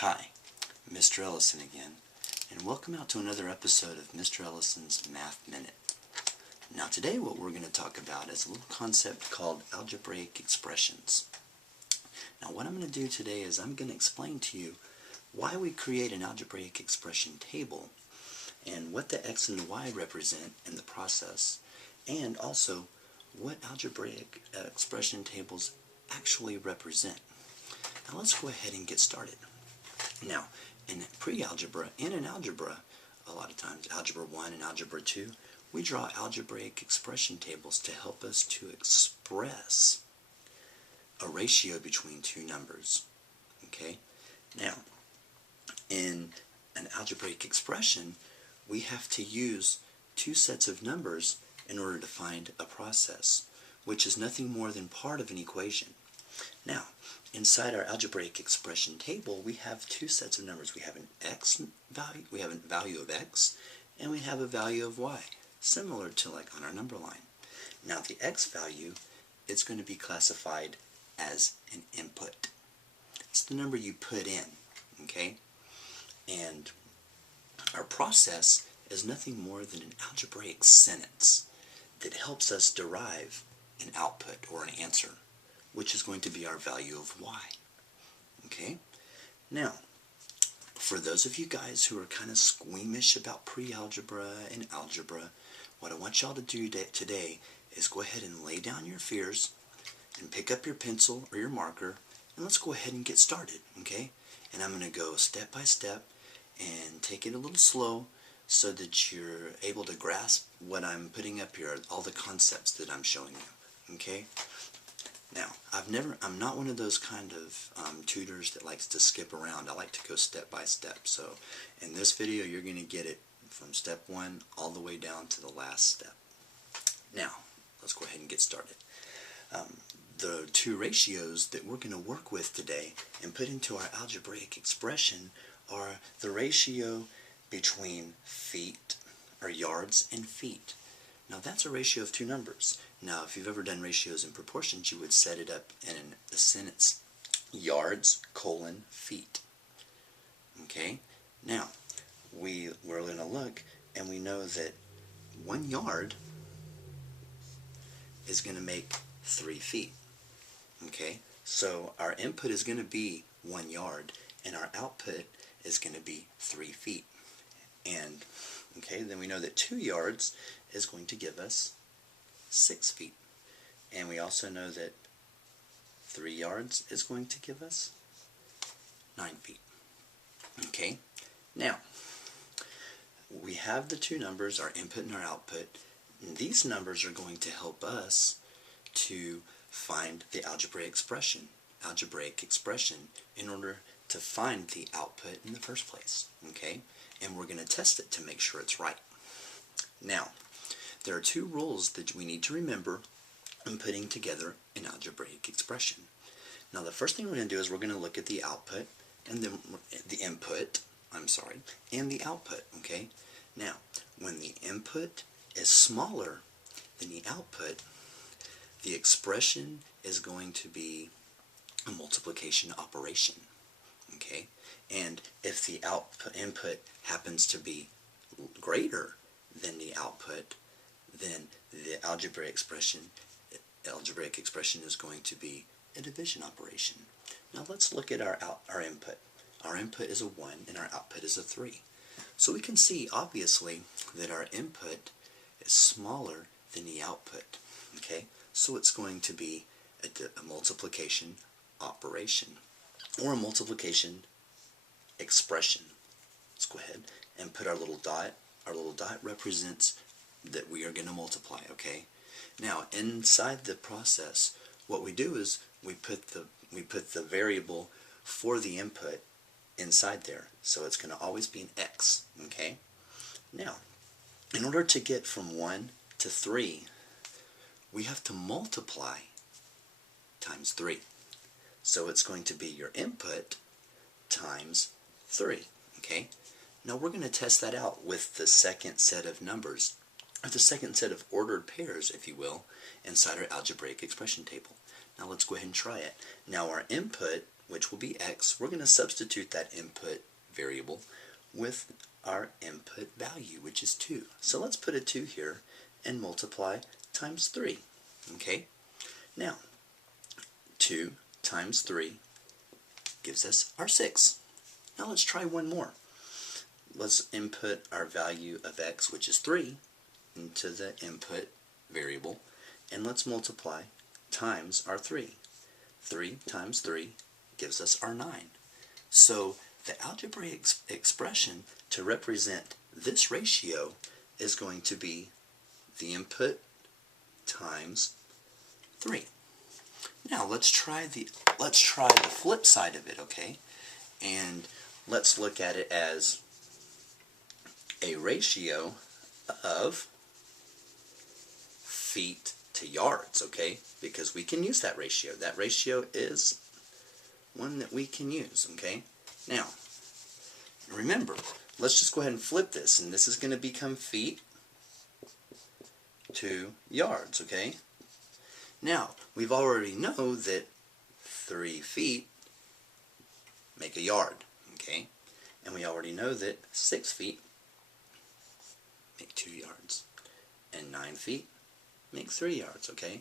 Hi, Mr. Ellison again, and welcome out to another episode of Mr. Ellison's Math Minute. Now today what we're going to talk about is a little concept called algebraic expressions. Now what I'm going to do today is I'm going to explain to you why we create an algebraic expression table and what the x and the y represent in the process, and also what algebraic expression tables actually represent. Now let's go ahead and get started. Now, in pre-algebra and in algebra, a lot of times, Algebra 1 and Algebra 2, we draw algebraic expression tables to help us to express a ratio between two numbers. Okay? Now, in an algebraic expression, we have to use two sets of numbers in order to find a process, which is nothing more than part of an equation. Now, inside our algebraic expression table, we have two sets of numbers. We have an x value, we have a value of x, and we have a value of y, similar to like on our number line. Now, the x value is going to be classified as an input. It's the number you put in, okay? And our process is nothing more than an algebraic sentence that helps us derive an output or an answer, which is going to be our value of y. Okay? Now, for those of you guys who are kind of squeamish about pre-algebra and algebra, what I want y'all to do today is go ahead and lay down your fears and pick up your pencil or your marker, and let's go ahead and get started, okay? And I'm going to go step by step and take it a little slow so that you're able to grasp what I'm putting up here, all the concepts that I'm showing you, okay? Now, I'm not one of those kind of tutors that likes to skip around. I like to go step by step. So, in this video, you're going to get it from step 1 all the way down to the last step. Now, let's go ahead and get started. The two ratios that we're going to work with today and put into our algebraic expression are the ratio between feet, or yards, and feet. Now that's a ratio of two numbers. Now if you've ever done ratios and proportions, you would set it up in a sentence: yards, feet. Okay? Now, we're going to look and we know that 1 yard is going to make 3 feet. Okay? So our input is going to be 1 yard and our output is going to be 3 feet. And, okay, then we know that 2 yards is going to give us 6 feet. And we also know that 3 yards is going to give us 9 feet. Okay? Now, we have the two numbers, our input and our output. And these numbers are going to help us to find the algebraic expression in order to find the output in the first place. Okay? And we're going to test it to make sure it's right. Now, there are two rules that we need to remember in putting together an algebraic expression. Now, the first thing we're going to do is we're going to look at the output and then the input, and the output, okay? Now, when the input is smaller than the output, the expression is going to be a multiplication operation, okay? And if the input happens to be greater than the output, then the algebraic expression is going to be a division operation. Now let's look at our input. Our input is a 1 and our output is a 3. So we can see obviously that our input is smaller than the output. Okay? So it's going to be a multiplication operation or a multiplication expression. Let's go ahead and put our little dot. Our little dot represents that we are going to multiply, okay? Now, inside the process, what we do is we put the variable for the input inside there. So it's going to always be an x, okay? Now, in order to get from 1 to 3, we have to multiply times 3. So it's going to be your input times 3, okay? Now we're going to test that out with the second set of numbers, or the second set of ordered pairs, if you will, inside our algebraic expression table. Now let's go ahead and try it. Now our input which will be x, we're going to substitute that input variable with our input value, which is 2. So let's put a 2 here and multiply times 3. Okay? Now, 2 times 3 gives us our 6. Now let's try one more. Let's input our value of x, which is 3, into the input variable, and let's multiply times our 3. 3 times 3 gives us our 9. So the algebraic expression to represent this ratio is going to be the input times 3. Now let's try the flip side of it, okay? And let's look at it as a ratio of feet to yards, okay? Because we can use that ratio. That ratio is one that we can use, okay? Now, remember, let's just go ahead and flip this, and this is going to become feet to yards, okay? Now, we've already know that 3 feet make a yard, okay? And we already know that 6 feet make 2 yards, and 9 feet make 3 yards, okay?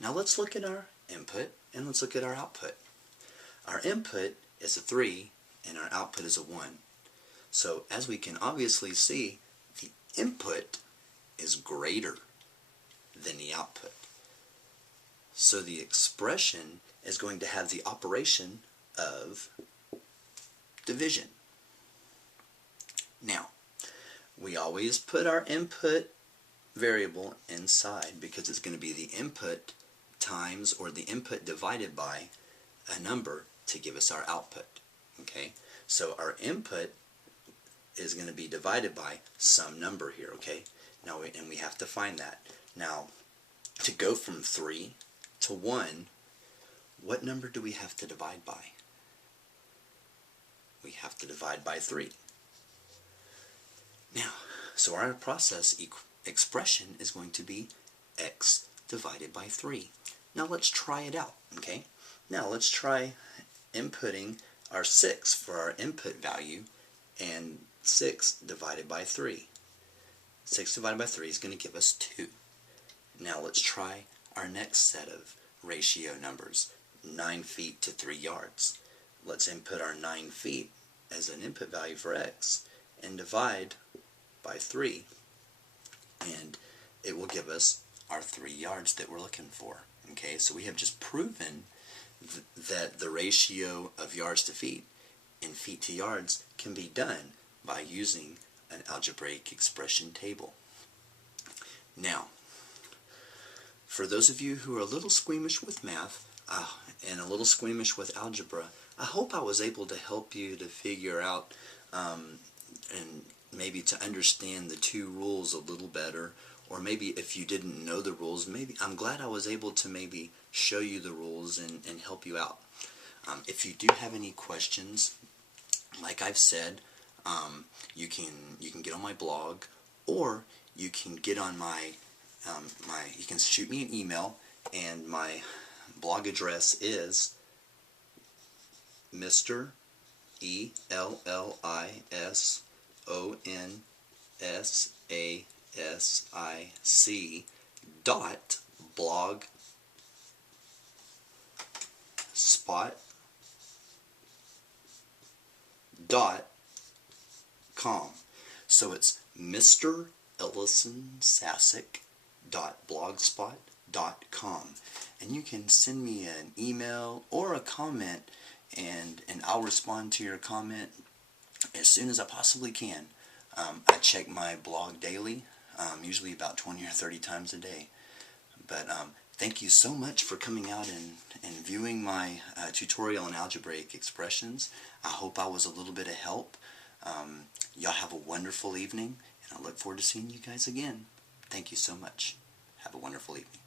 Now let's look at our input, and let's look at our output. Our input is a 3, and our output is a 1. So as we can obviously see, the input is greater than the output. So the expression is going to have the operation of division. Now, we always put our input variable inside because it's going to be the input times, or the input divided by, a number to give us our output. Okay, so our input is going to be divided by some number here. Okay, now and we have to find that. Now, to go from 3 to 1, what number do we have to divide by? We have to divide by 3. Now, so our process expression is going to be x divided by 3. Now let's try it out, okay? Now let's try inputting our 6 for our input value, and 6 divided by 3. 6 divided by 3 is going to give us 2. Now let's try our next set of ratio numbers, 9 feet to 3 yards. Let's input our 9 feet as an input value for x and divide by 3, and it will give us our 3 yards that we're looking for. Okay, so we have just proven that the ratio of yards to feet and feet to yards can be done by using an algebraic expression table. Now, for those of you who are a little squeamish with math and a little squeamish with algebra, I hope I was able to help you to figure out and maybe to understand the 2 rules a little better, or maybe if you didn't know the rules, maybe I'm glad I was able to maybe show you the rules and help you out. If you do have any questions, like I've said, you can get on my blog, or you can get on my you can shoot me an email, and my blog address is Mr. ELLISonSASSIC.blogspot.com. So it's mrellisonsasic.blogspot.com, and you can send me an email or a comment, and I'll respond to your comment as soon as I possibly can. I check my blog daily, usually about 20 or 30 times a day. But thank you so much for coming out and viewing my tutorial on algebraic expressions. I hope I was a little bit of help. Y'all have a wonderful evening, and I look forward to seeing you guys again. Thank you so much. Have a wonderful evening.